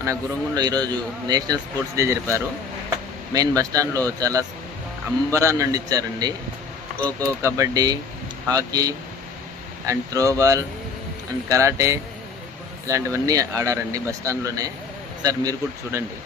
మన గురుంగంలో ఈరోజు national sports day జరిపారు. మెయిన్ బస్టాండ్లో చాలా అంబరాన్ని అందించారండి. Kho kho, kabaddi, hockey and throwball and karate ఇలాంటివన్నీ ఆడారండి బస్టాండ్లోనే. ఒకసారి మీరు కూడా చూడండి.